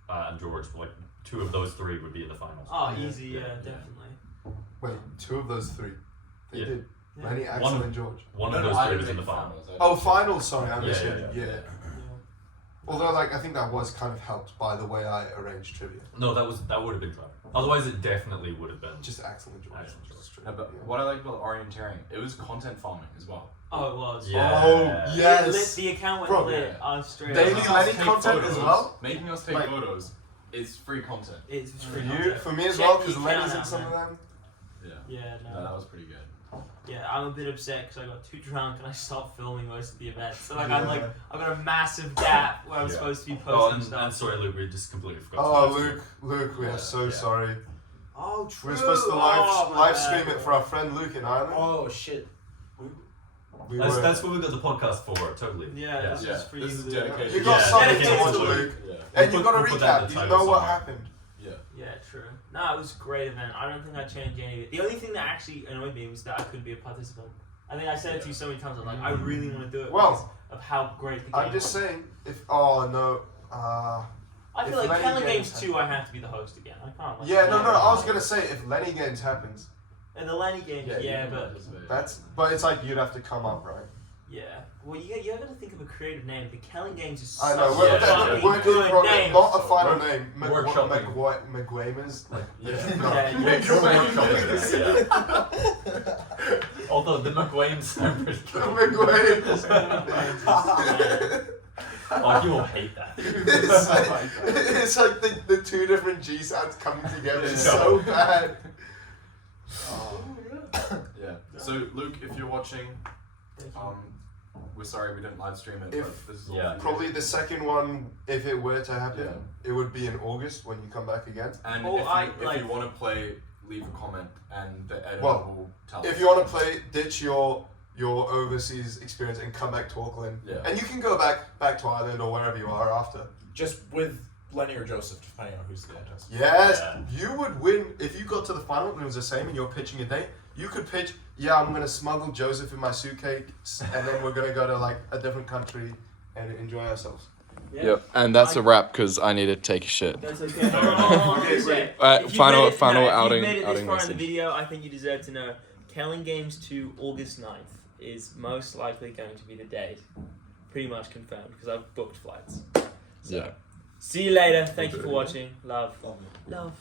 and George. Like 2 of those 3 would be in the finals. Oh, Yeah. easy, yeah, Yeah. definitely. Wait, 2 of those 3. They Yeah. did. Yeah. Lenny, Axel, One- and George. One No, of no, those I 3 didn't was in the make finals. I Oh, didn't- finals, sorry, I Yeah, misheard. yeah, Yeah. Yeah. Although, like, I think that was kind of helped by the way I arranged trivia. No, that would have been clever. Otherwise, it definitely would have been. Just Axel and George. Axel and George. That's true. Yeah, but Yeah. what I liked about orienteering, it was content farming as well. Oh, it was. Yeah. Oh, It yes. lit, the account went Bro, lit. yeah. I was straight Daily up. Making us Lenny take content as well? Making us take Like- photos is free content. It's For free you, content. for me as Check well, the because account Lenny's in out, some man. of them. Yeah. Yeah, No, that was pretty good. Yeah, I'm a bit upset because I got too drunk and I stopped filming most of the events. So like I've got a massive gap where I'm supposed to be posting stuff. And sorry, Luke, we just completely forgot. Oh, Luke, we are so sorry. Oh, true. We were supposed to live stream it for our friend Luke in Ireland. Oh shit. That's what we got the podcast for, totally. Yeah, this is for this you. is Luke. dedicated. You got Yeah, something to dedicated watch, to Luke. Luke. Yeah. And you got to We'll put that in recap. the You title know what somewhere. happened. Yeah, true. No, it was a great event. I don't think I'd change any of it. The only thing that actually annoyed me was that I couldn't be a participant. I think I said it to you so many times. I'm like, I really want to do it Well, because of how great the game I'm just was. saying, I feel if like Lenny Kellingames Games 2, I have to be the host again. I can't. Like, yeah, no, I was gonna say if Lenny Games happens, And the Lenny games, but it's like you'd have to come up, right? yeah. Well, you got to think of a creative name. The Kellingames is I such know, a we're fucking working good on name. not a final name. Workshopping. McGuamers, like Although the McWames sound pretty cool. McGuamers. Oh, you will hate that. It's like the two different G sounds coming together. It's so bad. Yeah. So Luke, if you're watching, we're sorry we didn't live stream it. If- but this is all yeah. for you. Probably the second one, if it were to happen, Yeah. it would be in August when you come back again. And Oh, if you want to play, leave a comment, and the editor Well, will tell If us. you want to play, ditch your overseas experience and come back to Auckland. Yeah. And you can go back to Ireland or wherever you are after. Just with Lenny or Joseph, depending on who's the contest. Yes, Yeah. you would win if you got to the final and it was the same and you're pitching a date. You could pitch, I'm going to smuggle Joseph in my suitcase and then we're going to go to like a different country and enjoy ourselves. Yeah. Yep, and that's a wrap because I need to take a shit. That's okay. Okay, Final If outing. you made it this outing far in the message. video, I think you deserve to know. Kellingames 2, August 9th is most likely going to be the date. Pretty much confirmed because I've booked flights. So, Yeah. see you later. Thank you for watching. Love. Love you. Love.